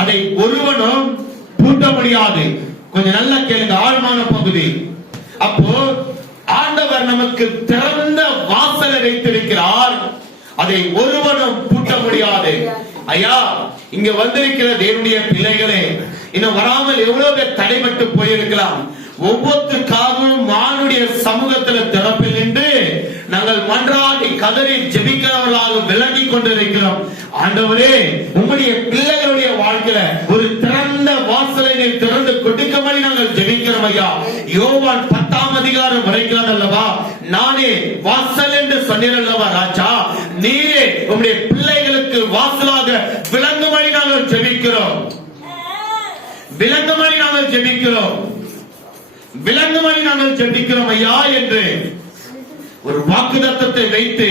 அதை ஒருவனும் பூட்ட முடியாது. கொஞ்சம் நல்லா கேளுங்க, ஆழமான பகுதி. அப்போ ஆண்டவர் நமக்கு திறந்த வாசலை வைத்திருக்கிறார், அதை ஒருவனும் பூட்ட முடியாது. ஐயா, இங்க வந்திருக்கிற தேவனுடைய பிள்ளைகளே, இன்னும் வராமல் எவ்வளவு பேர் தடைபட்டு போயிருக்கலாம். ஒவ்வொருக்காகவும் மானுடைய சமூகத்தில் திறப்பில் நின்று நாங்கள் மன்றாடி கதறி ஜெபிக்கிறவர்களாக விளங்கி கொண்டிருக்கிறோம். ஆண்டவரே, உங்களுடைய பிள்ளைகளுடைய வாழ்க்கையில ஒரு திறந்த வாசலை திறந்து கொடுக்கும்படி நாங்கள் ஜெபிக்கிறோம் ஐயா. யோவான் 10ஆம் அதிகாரம் வரைக்கிறது அல்லவா, நானே வாசல் என்று சொன்னீர் அல்லவா ராஜா, நீரே உங்களுடைய பிள்ளைகளுக்கு வாசலாக விளங்கும்படி நாங்கள் ஜெபிக்கிறோம். விளங்கும்படி நாங்கள் ஜெபிக்கிறோம், விளங்கும்படி நாங்கள் ஜெபிக்கிறோம் ஐயா என்று ஒரு வாக்குத்தத்தத்தை வைத்து,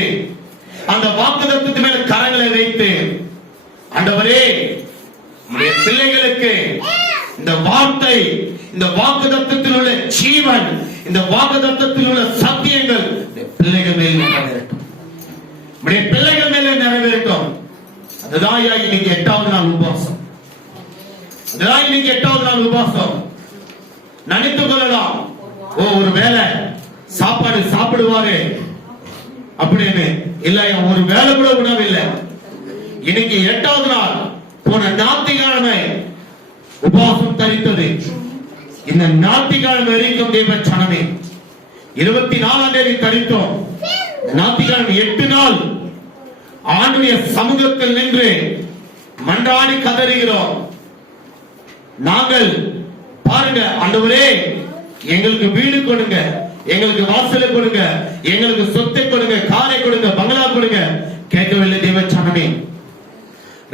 அந்த வாக்குத்தத்தத்தின் மேல கரங்களை வைத்து, ஆண்டவரே உம்முடைய பிள்ளைகளுக்கு இந்த வார்த்தை, இந்த வாக்குத்தத்தத்தில் உள்ள ஜீவன், இந்த வாக்குத்தத்தத்தில் உள்ள சத்தியங்கள் பிள்ளைகள் மேல் நிறைவேறட்டும், உம்முடைய பிள்ளைகள் மேல நிறைவேறட்டும். அதுதான் இன்னைக்கு 8வது நாள் உபவாசம். அதுதான் இன்னைக்கு 8வது நாள் உபவாசம். நினைத்துக் கொள்ளலாம், ஓ ஒரு வேலை சாப்பாடு சாப்பிடுவாரு அப்படின்னு. இல்ல, ஒரு வேலை கூட உணவு இல்லை. இன்னைக்கு 8வது நாள். போன ஞாயிற்றுக்கிழமை உபவாசம் தரித்தது. இந்த ஞாயிற்றுக்கிழமை வரைக்கும் தேவ சனமே 24ஆம் தேதி தரித்தோம். ஞாயிற்றுக்கிழமை 8 நாள் ஆண்டுடைய சமூகத்தில் நின்று மன்றாடி கதறுகிறோம். நாங்கள் பாருங்க, ஆண்டவரே எங்களுக்கு வீடு கொடுங்க, எங்களுக்கு வாசலை கொடுங்க, எங்களுக்கு சொத்தை கொடுங்க, காரை கொடுங்க, பங்களா கொடுங்க. கேட்கவில்லை தேவ சனமே.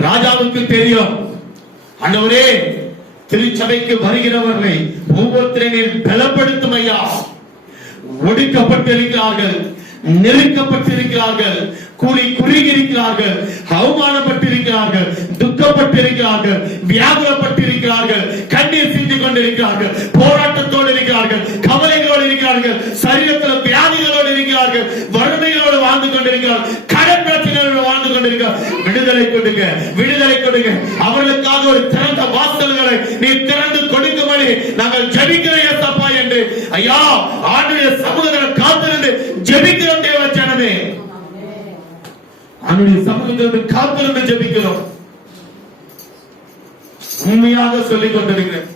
ராஜாவுக்கு தெரியும், ஆண்டவரே திருச்சபைக்கு வருகிறவர்களை ஒவ்வொருத்தரையும் பலப்படுத்தும் ஐயா. ஒடுக்கப்பட்டிருக்கிறார்கள், நெருக்கப்பட்டிருக்கிறார்கள், கூலி குறுகியிருக்கிறார்கள், அவமானப்பட்டிருக்கிறார்கள், துக்கப்பட்டிருக்கிறார்கள், வியாகுலப்பட்டிருக்கிறார்கள், கண்ணீர் சிந்திக் கொண்டிருக்கிறார்கள், போராட்டத்தோடு இருக்கிறார்கள், கவலைகளோடு இருக்கிறார்கள், சரீரத்தில் வியாதிகளோடு இருக்கிறார்கள், வறுமைகளோடு வாழ்ந்து கொண்டிருக்கிறார்கள், கடன் பிரச்சனைகளோடு வாழ்ந்து கொண்டிருக்கிறார்கள். விடுதலை கொடுங்க, விடுதலை கொடுங்க. அவர்களுக்காக ஒரு திறந்த வாசல்களை நீ திறந்து கொடுக்கும்படி நாங்கள் ஜெபிக்கிறோம் ஏசப்பா என்று ஐயா ஆண்டுடைய சமூகத்தில் காத்திருந்து ஜெபிக்கிறோம் தேவ ஜனமே. அவனுடைய சமூகத்தில் காத்திருந்து ஜெபிக்கிறோம். உண்மையாக சொல்லிக் கொண்டிருக்கிறேன்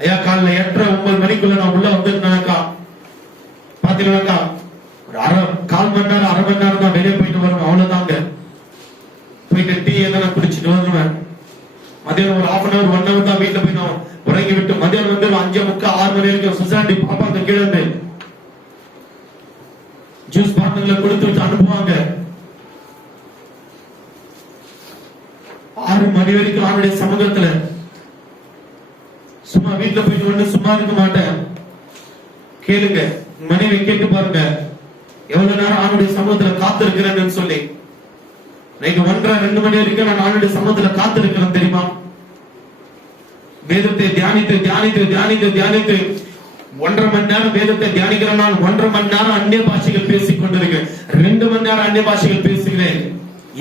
ஐயா. காலைல 8:30-9 மணிக்குள்ள நான் உள்ள வந்துருந்தாக்கா, பாத்தீங்கன்னாக்கா ஒரு கால் மணி நேரம், அரை மணி நேரம் தான் வெளியே போயிட்டு வருவேன். அவ்வளவுதாங்க. போயிட்டு டீ எதனா குடிச்சிட்டு வருவேன். மதியானம் ஒரு 1/2 hour 1 hour தான் வீட்டுல போய் நான் உறங்கி விட்டு மதியானம் வந்து 5:30 6 மணி வரைக்கும் சொசைட்டி பாப்பாங்க கீழே ஜூஸ் பாட்டில கொடுத்து வச்சு அனுப்புவாங்க. 6 மணி வரைக்கும் அவனுடைய சமூகத்துல சும்மா வீட்டுல போயிட்டு வந்து சும்மா இருக்க மாட்டேன். கேளுங்க, மனைவி கேட்டு பாருங்க, எவ்வளவு நேரம் அவனுடைய சமூகத்துல காத்திருக்கிறேன்னு சொல்லி. நைட்டு 1:30-2 மணி வரைக்கும் நான் அவனுடைய சமூகத்துல காத்திருக்கிறேன் தெரியுமா? வேதத்தை தியானித்து தியானித்து தியானித்து தியானித்து 1.5 மணி நேரம் வேதத்தை தியானிக்கிறேன். 1.5 மணி நேரம் அந்நிய பாஷைகள் பேசிக் கொண்டிருக்கேன். 2 மணி நேரம் அந்நிய பாஷைகள் பேசுகிறேன்.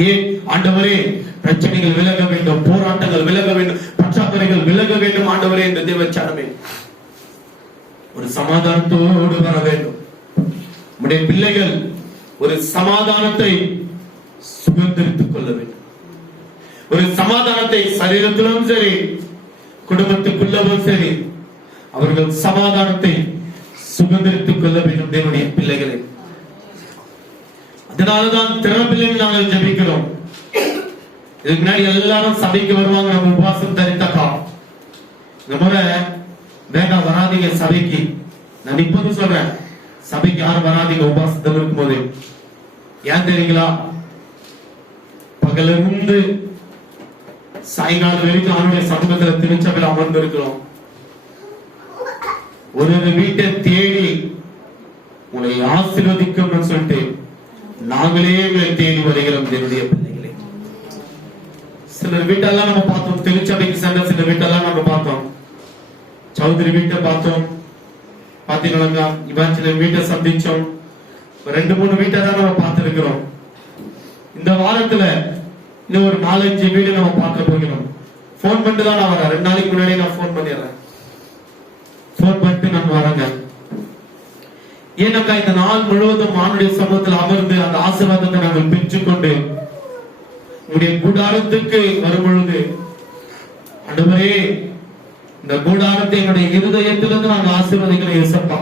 ஏன் ஆண்டவரே, பிரச்சனைகள் விலக வேண்டும், போராட்டங்கள் விலக வேண்டும், பற்றாக்குறைகள் விலக வேண்டும் ஆண்டவரே. இந்த தேவ சனமே ஒரு சமாதானத்தோடு வர வேண்டும். நம்முடைய பிள்ளைகள் ஒரு சமாதானத்தை சுதந்திரித்துக் கொள்ள வேண்டும். ஒரு சமாதானத்தை சரீரத்திலும் சரி, குடும்பத்துக்குள்ளவும் சரி, அவர்கள் சமாதானத்தை சுதந்திரித்துக் கொள்ள வேண்டும் தேவனுடைய பிள்ளைகளை. அதனாலதான் திறப்பிலே நாங்கள் ஜெபிக்கிறோம். இதுக்கு முன்னாடி எல்லாரும் சபைக்கு வருவாங்க, நம்ம உபவாசம் தரித்தக்கா. இந்த முறை வேண்டாம், வராதீங்க சபைக்கு. நான் இப்போது சொல்றேன், சபைக்கு யாரும் வராதீங்க உபவாசத்தில் இருக்கும் போது. ஏன் தெரியுங்களா? பகலிருந்து சாயங்காலம் வரைக்கும் அவனுடைய சமூகத்தில் திருச்சபையில் அமர்ந்து இருக்கிறோம். ஒரு வீட்டை தேடி உங்களை ஆசீர்வதிக்கும் சொல்லிட்டு நாங்களே உங்களை தேடி வருகிறோம் தேவனுடைய பிள்ளைகளே. சிலர் வீட்டெல்லாம் நம்ம பார்த்தோம், திருச்சபைக்கு சென்ற சில வீட்டெல்லாம் நம்ம பார்த்தோம். சௌதரி வீட்டை பார்த்தோம், பாத்தீங்கன்னா இவன் வீட்டை சந்திச்சோம். 2-3 வீட்டை தான் நம்ம பார்த்திருக்கிறோம். இந்த வாரத்துல இன்னும் ஒரு 4-5 வீடு நம்ம பார்க்க போகிறோம். போன் பண்ணிட்டு தான் நான் வரேன். 2 நாளைக்கு முன்னாடி நான் போன் பண்ணிடுறேன். போன் பண்ணிட்டு நான் வரேங்க. ஏன்னாக்கா இந்த நாள் முழுவதும் ஆண்டுடைய சமூகத்தில் அமர்ந்து அந்த ஆசீர்வாதத்தை நாங்கள் பெற்றுக்கொண்டு உங்களுடைய கூடாரத்துக்கு வரும் பொழுது, ஆண்டவரே இந்த கூடாரத்தை என்னுடைய இருதயத்திலிருந்து நாங்கள் ஆசீர்வதிக்கிறோம் இயேசப்பா.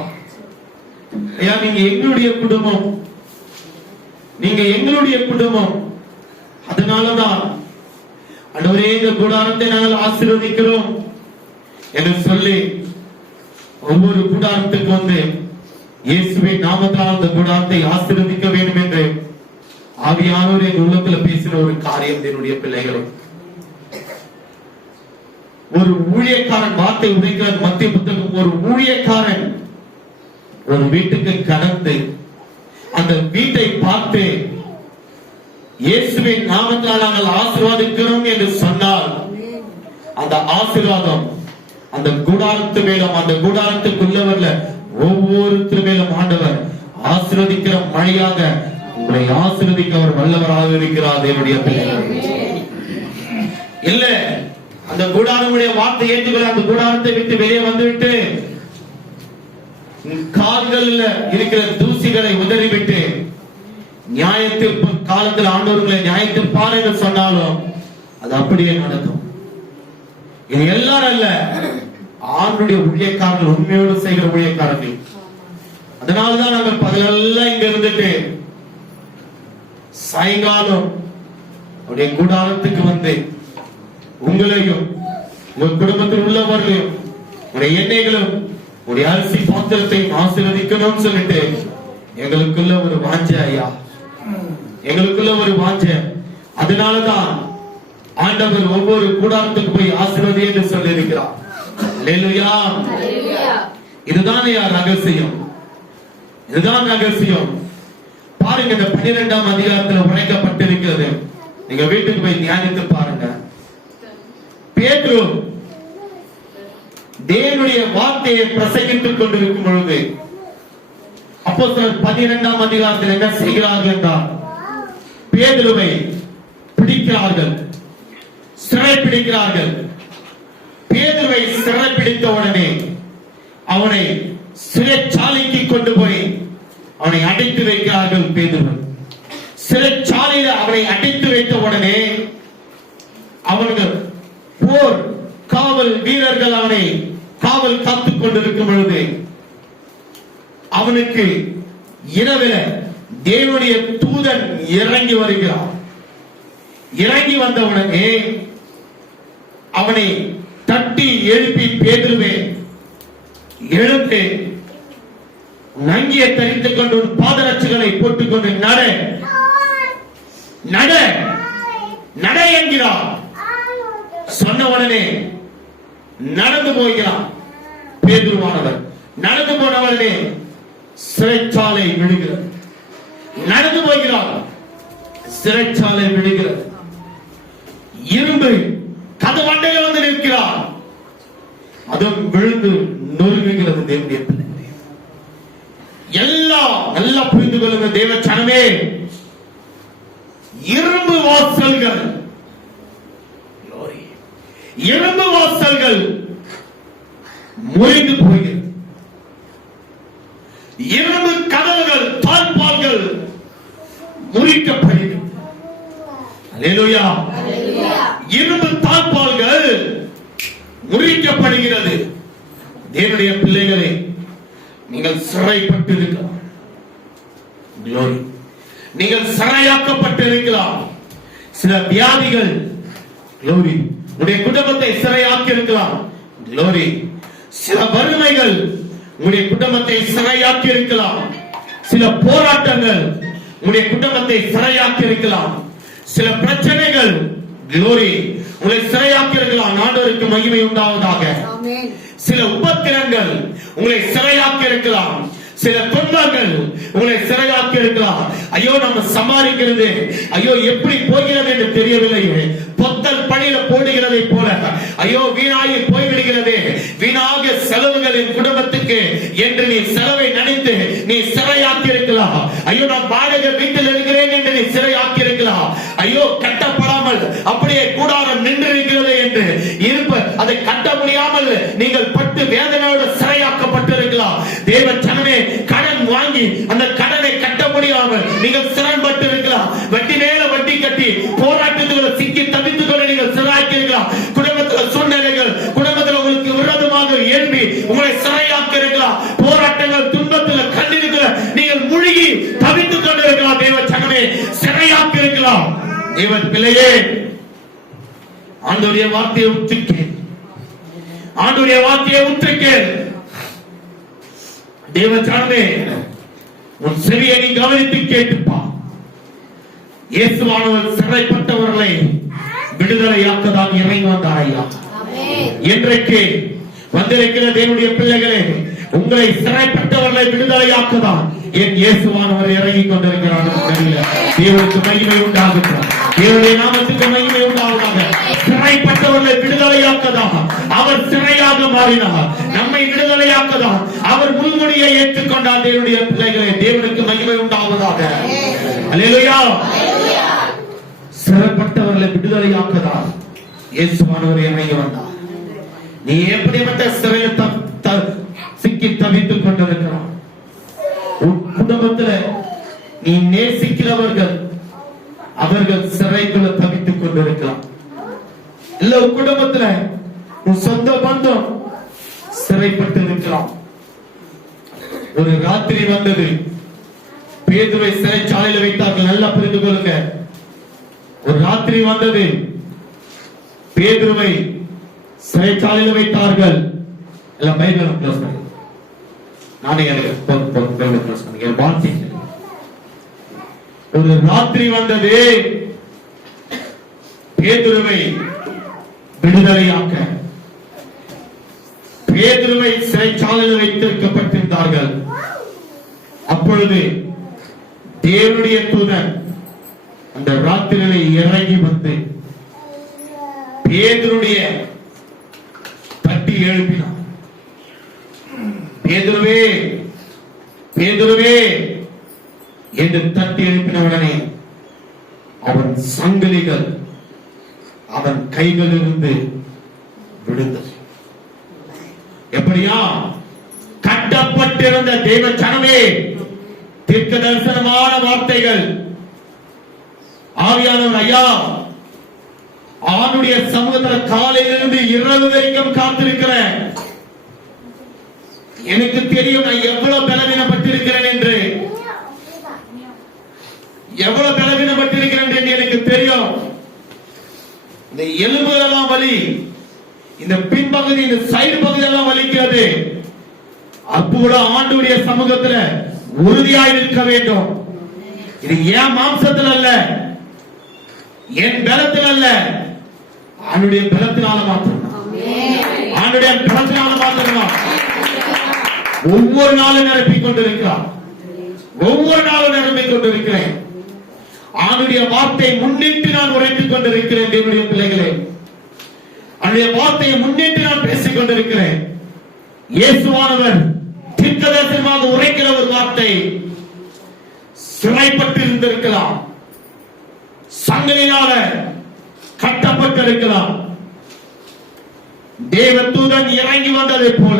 ஐயா, நீங்க எங்களுடைய குடும்பம், நீங்க எங்களுடைய குடும்பம். அதனாலதான் ஆண்டவரே இந்த கூடாரத்தை நாங்கள் ஆசீர்வதிக்கிறோம் என்று சொல்லி ஒவ்வொரு கூடாரத்துக்கு வந்து இயேசுவின் நாமத்தால் அந்த கூடாரத்தை ஆசீர்வதிக்க வேண்டும் என்று ஆவியானவர் என் உள்ளத்தில் பேசின ஒரு காரியம். என்னுடைய பிள்ளைகளை, ஒரு ஊழியக்காரன் வார்த்தை உடைக்கிற மத்திய புத்தகம், ஒரு ஊழியக்காரன் ஒரு வீட்டுக்கு கடந்து அந்த வீட்டை பார்த்து இயேசுவின் நாமத்தால் நாங்கள் ஆசீர்வாதிக்கிறோம் என்று சொன்னால், அந்த ஆசீர்வாதம் அந்த கூடாரத்து மேலும் அந்த கூடாரத்துக்குள்ளவர்ல ஒவ்வொருத்தர் மேலும் ஆண்டவர் ஆசீர்வதிக்கிற மழையாக உங்களை ஆசீர்வதிக்க அவர் வல்லவராக இருக்கிறார். என்னுடைய பிள்ளைகள், இல்ல அந்த கூடாரமுடைய வார்த்தை ஏற்றுக்கொள்ள அந்த கூடாரத்தை விட்டு வெளியே வந்துவிட்டு கால்கள்ல இருக்கிற தூசிகளை உதறிவிட்டு நியாயத்தீர்ப்பு காலத்தில் ஆண்டவர்களை நியாயத்தீர்ப்பார் என்று சொன்னாலும் அது அப்படியே நடக்கும். இது எல்லாரும் அல்ல, ஆண்டுடைய ஊழியக்காரர்கள், உண்மையோடு செய்கிற ஊழியக்காரர்கள். அதனால்தான் நாங்கள் பகலெல்லாம் இங்க இருந்துட்டு சாயங்காலம் அவருடைய கூடாரத்துக்கு வந்து உங்களையும் உங்கள் குடும்பத்தில் உள்ளவர்களையும் உடைய எண்ணெய்களும் உடைய அரிசி பாத்திரத்தையும் ஆசீர்வதிக்கணும்னு சொல்லிட்டு எங்களுக்குள்ள ஒரு வாஞ்சை ஐயா, எங்களுக்குள்ள ஒரு வாஞ்சை. அதனாலதான் ஆண்டவர் ஒவ்வொரு கூடாரத்துக்கு போய் ஆசீர்வதி என்று சொல்லி இருக்கிறார். அல்லேலூயா. இதுதான் ரகசியம், இதுதான் ரகசியம். பாருங்க, இந்த 12ஆம் அதிகாரத்தில் உரைக்கப்பட்டிருக்கிறது. நீங்க வீட்டுக்கு போய் தியானித்து பாருங்க. பேதுரு தேவனுடைய வார்த்தையை பிரசங்கித்துக் கொண்டிருக்கும் பொழுது அப்போஸ்தலர் 12ஆம் அதிகாரத்தில் என்ன செய்கிறார்கள் என்றால், பேதுருவை பிடிக்கிறார்கள், சிறை பிடிக்கிறார்கள். பேதுருவை சிறை பிடித்த உடனே அவனை சிறைச்சாலைக்கு கொண்டு போய் அவனை அடைத்து வைக்கிறார்கள். பேதுரு சிறைச்சாலையில் அவனை அடைத்து வைத்த உடனே அவனுக்கு போர் காவல் வீரர்கள் அவனை காவல் காத்துக் கொண்டிருக்கும் பொழுது அவனுக்கு இரவில் தேவனுடைய தூதன் இறங்கி வருகிறார். இறங்கி வந்தவுடனே அவனை தட்டி எழுப்பி, பேதுருவே எழுந்து நங்கியை தரித்துக் கொண்டு பாதரட்சைகளை போட்டுக்கொண்டு நட நட நட என்கிறார். சொன்ன உடனே நடந்து போகிறார். பேதுருவானவர் நடந்து போனவர்களே சிறைச்சாலை விழுகிறது. நடந்து போகிறார், சிறைச்சாலை விழுகிறது. இரும்பு கதவண்டையில் வந்து நிற்கிறார், அதுவும் விழுந்து நொறுங்குகிறது. தேவனுடைய பிள்ளைகளே, எல்லாம் நல்லா புரிந்து கொள்ளுங்க தேவ ஜனமே. இரும்பு வாசல்கள், இரும்பு வாசல்கள் முறிந்து போகிறது. இரும்பு கதவுகள், தாழ்பால்கள் முறிக்கப்படுகிறது. அல்லேலூயா. இரும்பு தாழ்பால்கள் முறிக்கப்படுகிறது. தேவனுடைய பிள்ளைகளே, நீங்கள் சிறைப்பட்டிருக்கலாம், நீங்கள் சிறையாக்கப்பட்டிருக்கலாம். சில வியாதிகள், glory, உடைய குடும்பத்தை சிறையாக்கி இருக்கலாம். glory. சில வறுமைகள் உடைய குடும்பத்தை சிறையாக்கி இருக்கலாம். சில போராட்டங்கள் உடைய குடும்பத்தை சிறையாக்கி இருக்கலாம். சில பிரச்சனைகள், glory, உங்களை சிறையாக்கி இருக்கலாம். ஆண்டவருக்கு மகிமை உண்டாவதாக. சில உபத்திரங்கள் உங்களை சிறையாக்கி இருக்கலாம். சில துன்பங்கள் உங்களை சிறையாக்கி இருக்கலாம். ஐயோ, நம்ம சமாளிக்கிறது ஐயோ எப்படி போகிறது என்று தெரியவில்லை. பொத்தல் பணியில போடுகிறதை போல ஐயோ வீணாகி போய்விடுகிறது. வீணாக செலவுகள் என் குடும்பத்துக்கு என்று நீ செலவை நினைத்து நீ சிறையாக்கி இருக்கலாம். ஐயோ, நான் வாடகை வீட்டில் இருக்கிறேன் என்று நீ சிறையாக்கி இருக்கலாம். ஐயோ, கட்டப்படாமல் முடியாமல் நீங்கள் பட்டு வேதனையோடு சிறையாக்கப்பட்டிருக்கலாம். தேவ ஜனமே, கடன் வாங்கி அந்த கடனை கட்ட முடியாமல் நீங்கள் சிறைப்பட்டு இருக்கலாம். வட்டி மேல வட்டி கட்டி போராட்டத்துக்குள்ள சிக்கி தவித்துக் கொண்டு நீங்கள் சிறையாக்கி இருக்கலாம். குடும்பத்தில் சூழ்நிலைகள், குடும்பத்தில் உங்களுக்கு விரோதமாக எழுப்பி உங்களை சிறையாக்கி இருக்கலாம். போராட்டங்கள், துன்பத்தில் கண்டிருக்கிற நீங்கள் முழுகி தவித்துக் கொண்டு இருக்கலாம். தேவ ஜனமே, சிறையாக்கி இருக்கலாம். தேவ பிள்ளையே, ஆண்டவருடைய வார்த்தையை உற்றுக்கே, ஆண்டவருடைய வார்த்தையை உற்றுக்கே. தேவ ஜனமே, உன் செவியை நீ கவனித்து கேட்டுப்பா. இயேசுவானவர் சிறைப்பட்டவர்களை விடுதலையாக்கதான் இறங்கி வந்தார் ஐயா. இன்றைக்கு வந்திருக்கிற தேவனுடைய பிள்ளைகளே, உங்களை சிறைப்பட்டவர்களை விடுதலையாக்கதான் என் இயேசுவானவர் இறங்கி கொண்டிருக்கிறார். தேவனுக்கு மகிமை உண்டாகட்டும், தேவனுடைய நாமத்துக்கு மகிமை உண்டாவதாக. சிறைப்பட்டவர்களை விடுதலையாக்கதான் அவர் சிறையாக மாறினார். நம்மை விடுதலையாக்கதான் அவர் முன்முடியை ஏற்றுக்கொண்டார். தேவனுடைய பிள்ளைகளே, தேவனுக்கு மகிமை உண்டாவதாக. அல்லேலூயா. சிறைப்பட்டவர்களை விடுதலையாக்கதான் இயேசுவானவர் இறங்கி வந்தார். நீ எப்படிப்பட்ட சிறையில் சிக்கி தவித்துக் கொண்டிருக்கிறான்? உன் குடும்பத்தில் நீ நேசிக்கிறவர்கள் அவர்கள் சிறைக்குள்ள தவித்துக் கொண்டிருக்கலாம். இல்ல உன் குடும்பத்துல உன் சொந்த பந்தம் சிறைப்பட்டு இருக்கலாம். ஒரு ராத்திரி வந்தது, பேதுருவை சிறைச்சாலையில் வைத்தார்கள். நல்லா புரிந்து கொள்ளுங்க. ஒரு ராத்திரி வந்தது, பேதுருவை சிறைச்சாலையில் வைத்தார்கள். எல்லாம் பைபிள் க்ளோஸ் பண்ணி நானே பைபிள் க்ளோஸ் பண்ணி. ஒரு ராத்திரி வந்தது, பேதுருவை விடுதலையாக்க. பேதுருவை சிறைச்சாலையில் வைத்திருக்கப்பட்டிருந்தார்கள். அப்பொழுது தேவனுடைய தூதன் அந்த ராத்திரியிலே இறங்கி வந்து பேதுருடைய தட்டி எழுப்பினார். பேதுருவே, பேதுருவே என்று தட்டி எழுப்பினவுடனே அவன் சங்கிலிகள் அவன் கைகளிலிருந்து விழுந்தது. எப்படியா? கட்டப்பட்டிருந்த தேவ ஜனமே, தீர்க்க தரிசனமான வார்த்தைகள் ஆவியானவர் ஐயா அவனுடைய சமூகத்தில் காலையிலிருந்து இரவு வரைக்கும் காத்திருக்கிறேன். எனக்கு தெரியும் நான் எவ்வளவு பலவீனப்பட்டிருக்கிறேன் என்று, எவ்வளவு பலவீனப்பட்டிருக்கிறேன் என்று எனக்கு தெரியும். இந்த எலும்புகள் எல்லாம் வலி, இந்த பின்பகுதி, இந்த சைடு பகுதி எல்லாம் வலிக்கிறது. அப்போது ஆண்டவருடைய சமூகத்தில் உறுதியாய் இருக்க வேண்டும். இது என் மாம்சத்தில் அல்ல, என் பலத்தில் அல்ல, ஆண்டவருடைய பலத்தினால மாத்திரம், ஆண்டவருடைய பலத்தினால மாத்திரம். ஒவ்வொரு நாளும் நிரப்பிக் கொண்டிருக்கிறார், ஒவ்வொரு நாளும் நிரப்பிக் கொண்டிருக்கிறேன். ஆண்டுடைய வார்த்தை முன்னிட்டு நான் உரைத்துக் கொண்டிருக்கிறேன். தேவனுடைய பிள்ளைகளே, அவருடைய வார்த்தையை முன்னிட்டு நான் பேசிக் கொண்டிருக்கிறேன். இயேசுவானவர் தீர்க்கதரிசனமாக உரைக்கிற ஒரு வார்த்தை. சிறைப்பட்டு இருந்திருக்கலாம், சங்கிலினால கட்டப்பட்டிருக்கலாம். தேவ தூதன் இறங்கி வந்ததை போல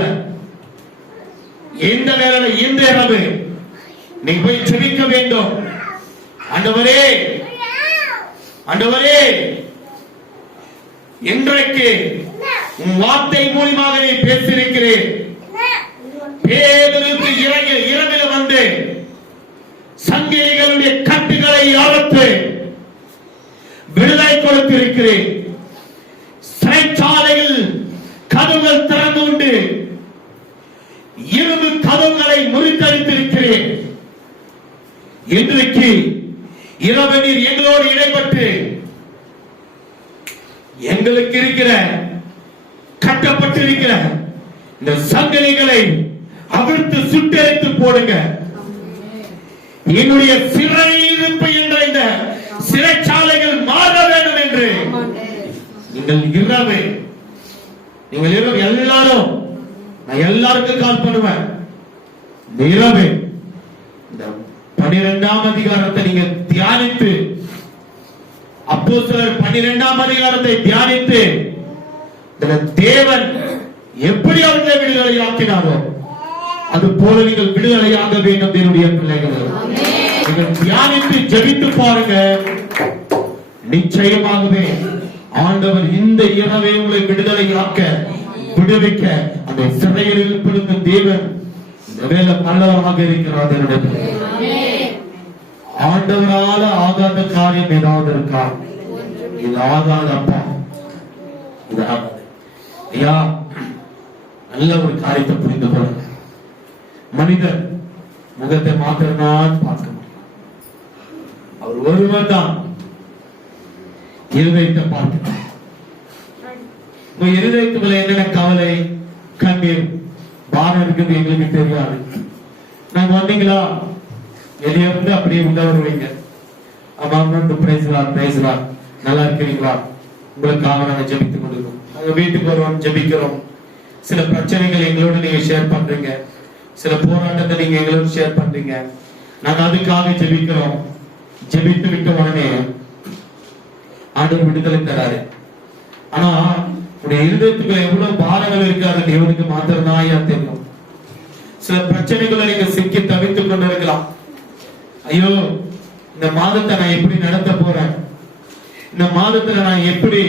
இந்த நேரம், இந்த இரவு நீ போய் ஜெபிக்க வேண்டும். ஆண்டவரே, ஆண்டவரே, இன்றைக்கு உன் வார்த்தை மூலமாக நீ பேசியிருக்கிறேன். பேதுருக்கு இரவில் வந்து சங்கிலிகளுடைய கட்டுகளை அறுத்து விடுதலை கொடுத்திருக்கிறேன். சிறைச்சாலையில் கதவுகள் திறந்து உண்டு, இரும்பு கதவுகளை முறித்தடித்திருக்கிறேன். இன்றைக்கு இரவு நீர் எங்களோடு இடைப்பட்டு எங்களுக்கு இருக்கிற கட்டப்பட்டிருக்கிற இந்த சங்கிலிகளை அவிழ்த்து சுட்டெரித்து போடுங்க. என்னுடைய சிறையிருப்பு என்ற இந்த சிறைச்சாலைகள் மாற வேண்டும் என்று நீங்கள் இரவு எல்லாரும், நான் எல்லாருக்கும் கால் பண்ணுவேன். இந்த இரவு இந்த 12ஆம் அதிகாரத்தை நீங்க தியானித்து, அப்போஸ்தலர் 12ஆம் அதிகாரத்தை தியானித்து, தேவன் எப்படி அவர்களை விடுதலையாக்கினாரோ அது போல நீங்கள் விடுதலையாக வேண்டும் என்னுடைய பிள்ளைகள். நீங்கள் தியானித்து ஜெபித்து பாருங்க, நிச்சயமாகவே ஆண்டவர் இந்த இரவை உங்களை விடுதலையாக்க விடுவிக்க அந்த சிறையில் இருப்பது தேவன் வேலை நல்லவராக இருக்கிறார். ஆண்டவரால ஆகாத காரியம் ஏதாவது இருக்கா? இது ஆகாதப்பா, இது ஆகாது. ஐயா, நல்ல ஒரு காரியத்தை புரிந்து கொள்ளுங்க. மனிதன் முகத்தை மாத்திரம்தான் பார்க்க முடியும். அவர் ஒருவர் தான் இருதயத்தை பார்க்கிறார். உங்க இருதயத்துக்குள்ள என்னென்ன கவலை, கண்ணீர், பாரம் இருக்குது எங்களுக்கு தெரியாது. நாங்க வந்தீங்களா, வெளியே வந்து அப்படியே உள்ள வருவீங்க. பேசலாம், நல்லா இருக்கிறீங்களா, உங்களுக்காக நாங்க ஜெபித்துக் கொண்டிருக்கோம். நாங்க வீட்டுக்கு வருவோம், ஜெபிக்கிறோம். சில பிரச்சனைகள் எங்களோட நீங்க ஷேர் பண்றீங்க, சில போராட்டத்தை நீங்க எங்களோட ஷேர் பண்றீங்க. நாங்க அதுக்காக ஜெபிக்கிறோம். ஜெபித்து விட்ட உடனே ஆண்டவர் விடுதலை தராரு. ஆனா உடைய இருதயத்துக்கு எவ்வளவு பாரங்கள் இருக்காது தேவனுக்கு மாத்திரம்தான் தெரியும். சில பிரச்சனைகளை நீங்க சிக்கி தவித்துக் கொண்டு இருக்கலாம். ஐயோ, இந்த மாதத்தை நான் எப்படி நடத்த போறேன், இந்த மாதத்துல நான் எப்படி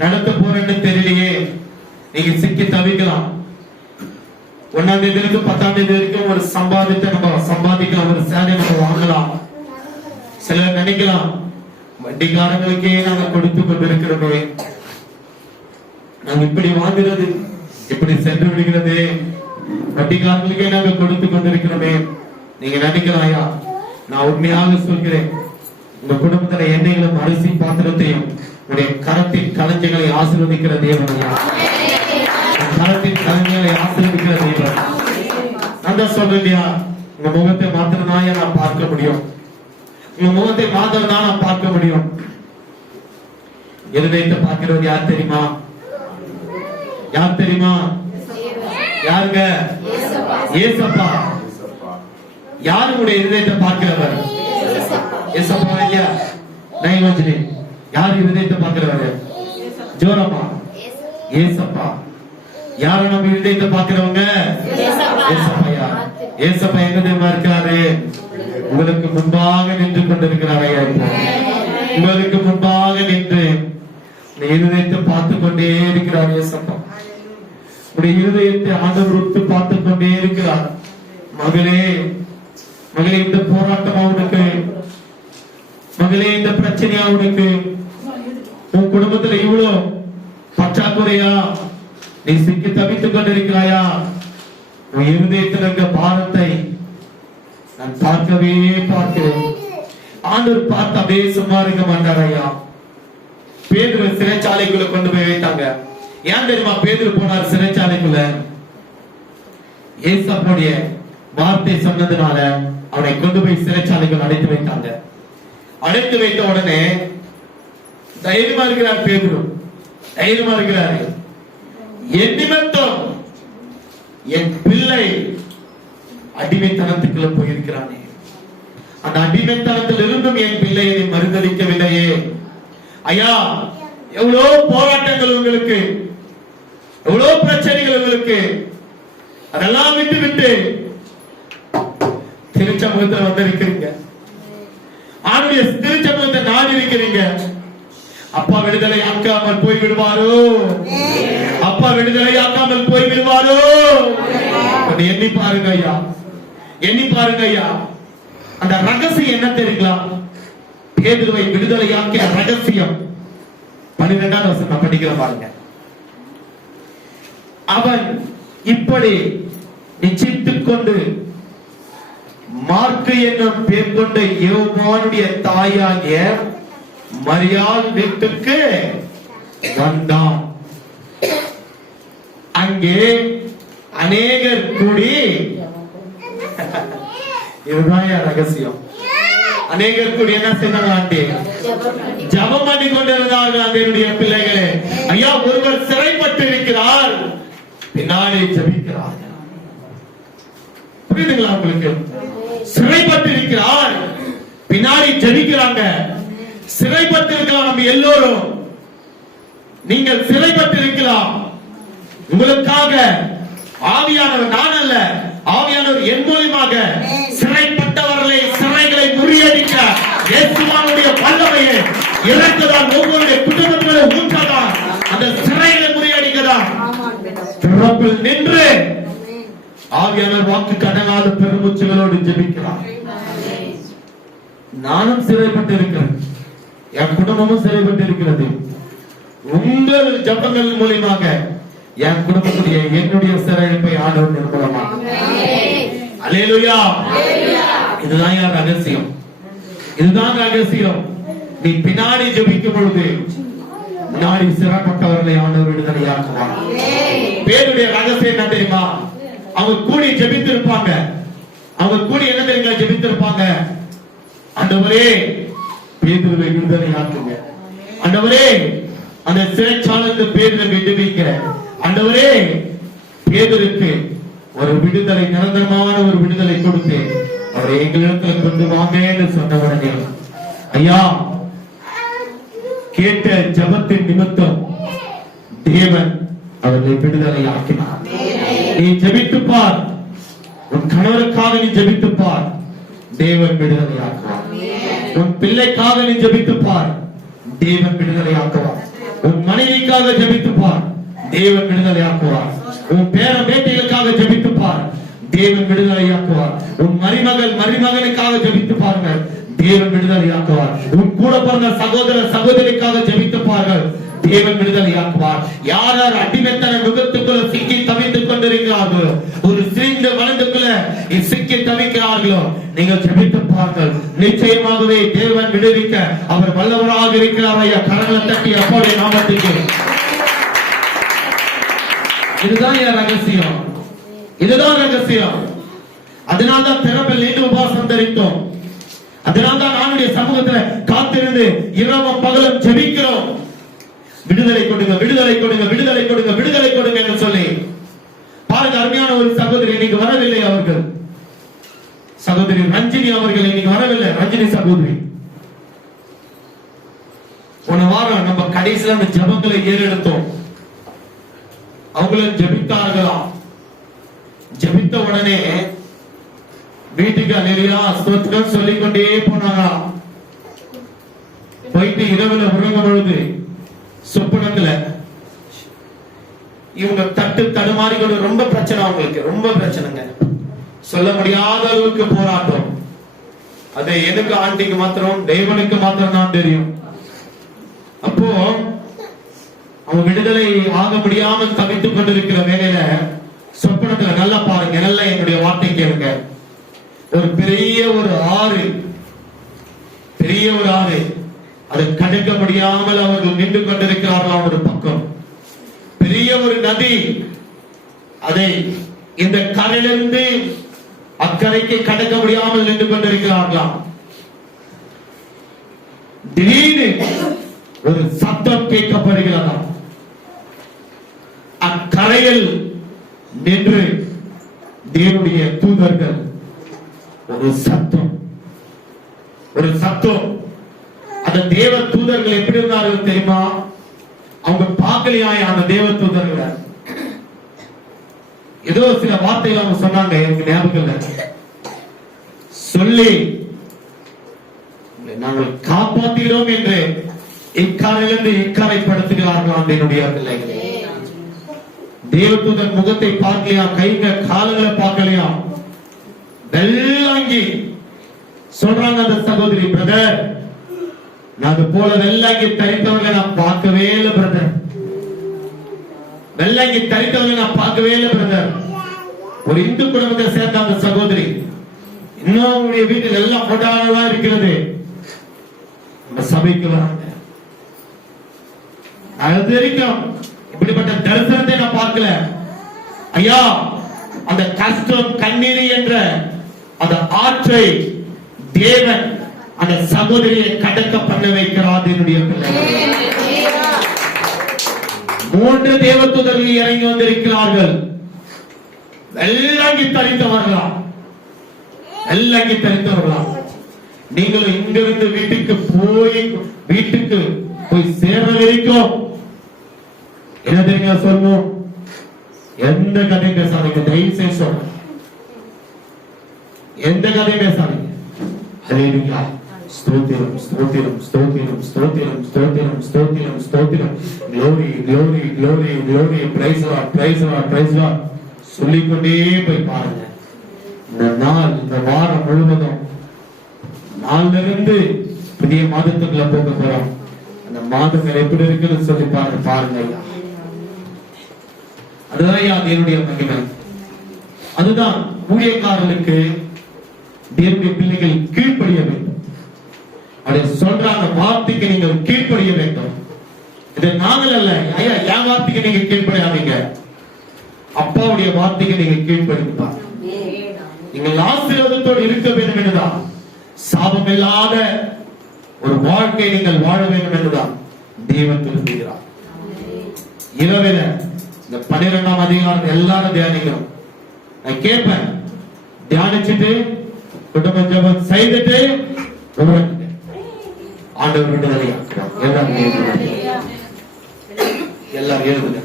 நடத்த போறேன்னு தெரியலையே, நீங்க சிக்கி தவிக்கலாம். 1ஆம் தேதி இருக்கு, 10ஆம் தேதி வரைக்கும் ஒரு சம்பாதிக்கலாம், ஒரு சேலை நம்ம வாங்கலாம். சிலர் நினைக்கலாம், வட்டிக்காரங்களுக்கே நாங்க கொடுத்து கொண்டிருக்கிறோமே, நாங்க இப்படி வாங்குறது இப்படி சென்று விடுகிறது, வட்டிக்காரங்களுக்கே நாங்க கொடுத்து கொண்டிருக்கிறோமே. நீங்க நினைக்கலாயா? நான் உண்மையாக சொல்கிறேன், உங்க குடும்பத்துல எண்ணெய்களும் அரிசி பாத்திரத்தையும் உடைய கரத்தின் களஞ்சியங்களை ஆசீர்வதிக்கிற தேவனையா, கரத்தின் களஞ்சியங்களை ஆசீர்வதிக்கிற தேவன். நான் தான் சொல்றேன், உங்க முகத்தை மாத்திரம்தான் நான் பார்க்க முடியும், உங்க முகத்தை மாத்திரம் தான் நான் பார்க்க முடியும். இருதயத்தை பார்க்கிறது யார் தெரியுமா? யார் தெரியுமா? யாருங்க? ஏசப்பா. யாருடைய இருதயத்தை பார்க்கிறவர்? ஏசப்பா இல்லையா? நைவஞ்சலி. யார் இருதயத்தை பார்க்கிறவர்? ஜோரமா? ஏசப்பா. யார நம்ம இருதயத்தை பார்க்கிறவங்க? ஏசப்பா. ஏசப்பா எங்க தெரியுமா இருக்காரு? உங்களுக்கு முன்பாக நின்று கொண்டிருக்கிறார். உங்களுக்கு முன்பாக நின்று இருதயத்தை பார்த்து கொண்டே இருக்கிறார். ஏசப்பா உடைய இருதயத்தை ஆண்டவர் உத்து பார்த்து கொண்டே இருக்கிறார். மகளே, மகளே, இந்த போராட்டம் அவனுக்கு, மகளே, இந்த பிரச்சனையா அவனுக்கு, உன் குடும்பத்துல இவ்வளவு பற்றாக்குறையா, நீ சிக்கி தவித்துக் கொண்டிருக்கிறாயா? உன் இருதயத்தில் இருக்க பாரத்தை நான் பார்க்கவே பார்க்கிறேன். ஆண்டவர் பார்த்து அப்படியே சும்மா இருக்க மாட்டார். ஐயா, பேதுரு சிறைச்சாலைக்குள்ள கொண்டு போய் வைத்தாங்க. ஏன் தெரியுமா பேதுரு போனார் சிறைச்சாலைக்குள்ள? ஏசப்பாவுடைய வார்த்தை சொன்னதுனால அவனை கொண்டு போய் சிறைச்சாலைக்குள் அடைத்து வைத்தாங்க. அடைத்து வைத்த உடனே தைரியமா இருக்கிறார் பேதுரு, தைரியமா இருக்கிறாரு. என் நிமித்தம் என் பிள்ளை அடிமைத்தனத்துக்குள்ள போயிருக்கிறானே, அந்த அடிமைத்தனத்தில் இருந்தும் என் பிள்ளையை மறுதளிக்கவில்லையே. ஐயா, எவ்வளவு போராட்டங்கள் உங்களுக்கு, எவ்வளவு பிரச்சனைகள் உங்களுக்கு, அதெல்லாம் விட்டு விட்டு திருச்சமூகத்தில் வந்திருக்கிறீங்க, ஆளுடைய திருச்சமூகத்தை நாடி இருக்கிறீங்க. அப்பா விடுதலை ஆக்காமல் போய் விடுவாரோ? அப்பா விடுதலை ஆக்காமல் போய் விடுவாரோ? எண்ணி பாருங்க ஐயா, எண்ணி பாருங்க ஐயா. அந்த ரகசியம் என்ன தெரியுங்களா? பேதுருவை விடுதலையாக்கிய ரகசியம் 12ஆம் வசனம் படிக்கிற பாருங்க. அவன் இப்படி நிச்சயித்துக் கொண்டு மார்க்கு என்னும் பேர் கொண்ட யோவானுடைய தாயாகிய மரியாள் வீட்டுக்கு வந்தான். அங்கே அநேகர் கூடி, இதுதான் ரகசியம், அநேகர் கூடி என்ன செய்தாங்க? ஆண்டே ஜெபம் பண்ணி கொண்டிருந்தார்கள். அதனுடைய பிள்ளைகளே, ஐயா, ஒருவர் சிறைப்பட்டு இருக்கிறார், பின்னாலே ஜெபிக்கிறார். புரியுதுங்களா உங்களுக்கு? சிறைப்பட்டு இருக்கிறார், பின்னாடி ஜெபிக்கிறாங்க. சிறைப்பட்டு இருக்கிற நம்ம எல்லோரும் நீங்கள் சிறைப்பட்டிருக்கலாம். உங்களுக்காக ஆவியானவர், நான் அல்ல, ஆவியானவர் என் மூலமாக சிறைப்பட்டவர்களை சிறைகளை முறியடிக்க இயேசுவினுடைய வல்லமையை இறக்குதான், ஒவ்வொருடைய குடும்பங்களை ஊற்றதான், அந்த சிறைகளை முறியடிக்கதான் திறப்பில் நின்று ஆவியானவர் வாக்கு கடனாத பெருமூச்சுகளோடு ஜெபிக்கிறார். நானும் சிறைப்பட்டு இருக்கிறேன், என் குடும்பமும் சிறைப்பட்டு இருக்கிறது. உங்கள் ஜபங்கள் மூலமாக என் குடும்பத்துடைய என்னுடைய சிறைப்பை ஆண்டவர் நிர்மூலமாக. அல்லேலூயா. இதுதான் என் ரகசியம், இதுதான் ரகசியம். நீ பின்னாடி ஜெபிக்கும் பொழுது முன்னாடி சிறைப்பட்டவர்களை ஆண்டவர் விடுதலையாக்குவார். பேருடைய ரகசியம் என்ன தெரியுமா? அவங்க கூடி ஜெபித்திருப்பாங்க. அவங்க கூடி என்ன தெரியுங்க ஜெபித்திருப்பாங்க? ஆண்டவரே பேதுருவை விடுதலையாக்குங்க, ஆண்டவரே அந்த சிறைச்சாலைக்கு பேதுருவை விடுவிக்க, ஆண்டவரே பேதுருக்கு ஒரு விடுதலை, நிரந்தரமான ஒரு விடுதலை கொடுத்து அவரை எங்களிடத்தில் கொண்டு வாங்கன்னு சொன்ன உடனே, ஐயா கேட்ட ஜபத்தின் நிமித்தம் தேவன் அவர்களை விடுதலை ஆக்கினார். நீ ஜெபித்து பார், உன் கணவருக்காக நீ ஜெபித்து பார், தேவன் விடுதலை ஆக்குவார். உன் பிள்ளைக்காக நீ ஜெபித்து பார், தேவன் விடுதலை ஆக்குவார். உன் மனைவிக்காக ஜெபித்து பார், தேவன் விடுதலை ஆக்குவார். உன் பேர பேட்டிகளுக்காக ஜெபித்து பார், தேவன் விடுதலை ஆக்குவார். உன் மருமகனுக்காக ஜெபித்து பாருங்கள், தேவன் விடுதலை ஆக்குவார். உன் கூட பிறந்த சகோதர சகோதரிக்காக ஜெபித்து பாருங்கள், தேவன் விடுதலை ஆக்குவார். யார் யார் அடிமைத்தன நுகத்துக்குள்ள சிக்கி தவித்துக் கொண்டிருக்கிறார்களோ, ஒரு சிறிந்த வளர்ந்துக்குள்ள சிக்கி தவிக்கிறார்களோ, நீங்கள் ஜெபித்து பாருங்கள், நிச்சயமாகவே தேவன் விடுவிக்க அவர் வல்லவராக இருக்கிறார். ஐயா கரங்களை தட்டி அப்போடைய நாமத்துக்கு. இதுதான் என் ரகசியம், இதுதான் ரகசியம். அதனால்தான் திறப்பில் நீண்டு உபவாசம் தரித்தோம். அதனால்தான் நானுடைய சமூகத்தில் காத்திருந்து இரவும் பகலும் ஜெபிக்கிறோம். விடுதலை கொடுங்க, விடுதலை கொடுங்க, விடுதலை கொடுங்க, விடுதலை கொடுங்க என்று சொல்லி. பாருங்க, அருமையான ஒரு சகோதரி இன்னைக்கு வரவில்லை. அவர்கள் சகோதரி ரஞ்சினி அவர்கள் இன்னைக்கு வரவில்லை. ரஞ்சினி சகோதரி போன வாரம் நம்ம கடைசியில் அந்த ஜபங்களை ஏறெடுத்தோம். அவங்களும் ஜெபித்தார்களாம். ஜெபித்த உடனே வீட்டுக்கு அலேலியா ஸ்தோத்திரம் சொல்லிக் கொண்டே போனாங்களாம். போயிட்டு இரவுல உறங்கும் பொழுது சொப்பனத்துல இவங்க தடுமாறி கொண்டு, ரொம்ப பிரச்சனை, அவங்களுக்கு ரொம்ப பிரச்சனைங்க, சொல்ல முடியாத அளவுக்கு போராட்டம். அது எனக்கு ஆண்டிக்கு மாத்திரம், தேவனுக்கு மாத்திரம் தான் தெரியும். அப்போ அவங்க விடுதலை ஆக முடியாமல் தவித்துக் கொண்டிருக்கிற வேலையில சொப்பனத்துல நல்லா பாருங்க, நல்லா என்னுடைய வார்த்தை கேளுங்க. ஒரு பெரிய ஒரு ஆறு, பெரிய ஒரு ஆறு, அதை கடக்க முடியாமல் அவர்கள் நின்று கொண்டிருக்கிறார்களாம். ஒரு பக்கம் பெரிய ஒரு நதி, அதை இந்த கரையிலிருந்து அக்கறைக்கு கடக்க முடியாமல் நின்று கொண்டிருக்கிறார்களாம். திடீர்னு ஒரு சத்தம் கேட்கப்படுகிறதா. அக்கரையில் நின்று தேவனுடைய தூதர்கள் ஒரு சத்தம், ஒரு சத்தம். அந்த தேவ தூதர்கள் எப்படி இருந்தார்கள் தெரியுமா? அவங்க பார்க்கலையா அந்த தேவ தூதர்களை? ஏதோ சில வார்த்தைகள் அவங்க சொன்னாங்க, எனக்கு ஞாபகம் இல்லை. சொல்லி நாங்கள் காப்பாற்றுகிறோம் என்று இக்காரிலிருந்து இக்காரைப்படுத்துகிறார்களாம் என்னுடைய பிள்ளைகளே. தேவதூதன் முகத்தை பார்க்கலையா, கைங்க காலங்களை பார்க்கலையா, வெள்ளாங்கி சொல்றாங்க அந்த சகோதரி, பிரதர் நான் போல வெள்ளாங்கி தரித்தவர்களை நான் பார்க்கவே இல்லை பிரதர், வெள்ளாங்கி தரித்தவர்களை நான் பார்க்கவே இல்லை பிரதர். ஒரு இந்து குடும்பத்தை சேர்ந்த அந்த சகோதரி, இன்னும் அவங்களுடைய வீட்டில் எல்லாம் போட்டாலாம் இருக்கிறது. அந்த சபைக்கு வராங்க. அது வரைக்கும் இப்படிப்பட்ட தரிசனத்தை நான் பார்க்கல ஐயா. அந்த கஷ்டம் கண்ணீர் என்ற அந்த ஆற்றை தேவன் அந்த சகோதரியை கடக்க பண்ண வைக்கிறார். என்னுடைய மூன்று தேவதூதர்கள் இறங்கி வந்திருக்கிறார்கள். வெள்ளாங்கி தரித்தவர்களாம், வெள்ளாங்கி தரித்தவர்களாம். நீங்கள் இங்கிருந்து வீட்டுக்கு போய் சேர வரைக்கும் என்ன தெரியுங்க சொல்லணும்? எந்த கதையும் பேசாதீங்க, தயவு செய்து சொல்றேன். எந்த கதையும் பேசாதீங்க. ஹல்லேலூயா. ஸ்தோத்திரம் ஸ்தோத்திரம் ஸ்தோத்திரம் ஸ்தோத்திரம் ஸ்தோத்திரம் ஸ்தோத்திரம் ஸ்தோத்திரம். glory glory glory glory. praise God praise God praise God. சொல்லிக்கொண்டே போய் பாருங்க. இந்த நாள், இந்த வாரம் முழுவதும், நாள்ல இருந்து புதிய மாதத்துக்குள்ள போக போறோம். அந்த மாதங்கள் எப்படி இருக்குன்னு சொல்லி பாருங்க ஐயா. அதுதான் என்னுடைய மகிமை. அதுதான் ஊழியக்காரர்களுக்கு தேவனுடைய பிள்ளைகள் கீழ்ப்படிய வேண்டும். அப்படி சொல்ற அந்த வார்த்தைக்கு நீங்கள் கீழ்ப்படிய வேண்டும். இது நாங்கள் அல்ல ஐயா, என் வார்த்தைக்கு நீங்க கீழ்ப்படியாதீங்க, அப்பாவுடைய வார்த்தைக்கு நீங்க கீழ்ப்படிப்பா. நீங்கள் ஆசீர்வாதத்தோடு இருக்க வேண்டும் என்றுதான், சாபம் இல்லாத ஒரு வாழ்க்கை நீங்கள் வாழ வேண்டும் என்றுதான் தேவன் விரும்புகிறார். இரவில இந்த 12ஆம் அதிகாரம் எல்லாரும் தியானிக்கிறோம். நான் கேட்பேன், தியானிச்சுட்டு குடும்ப ஜெபம் செய்துட்டு ஆண்டவர் விடுதலை எல்லாரும் எழுதுங்க.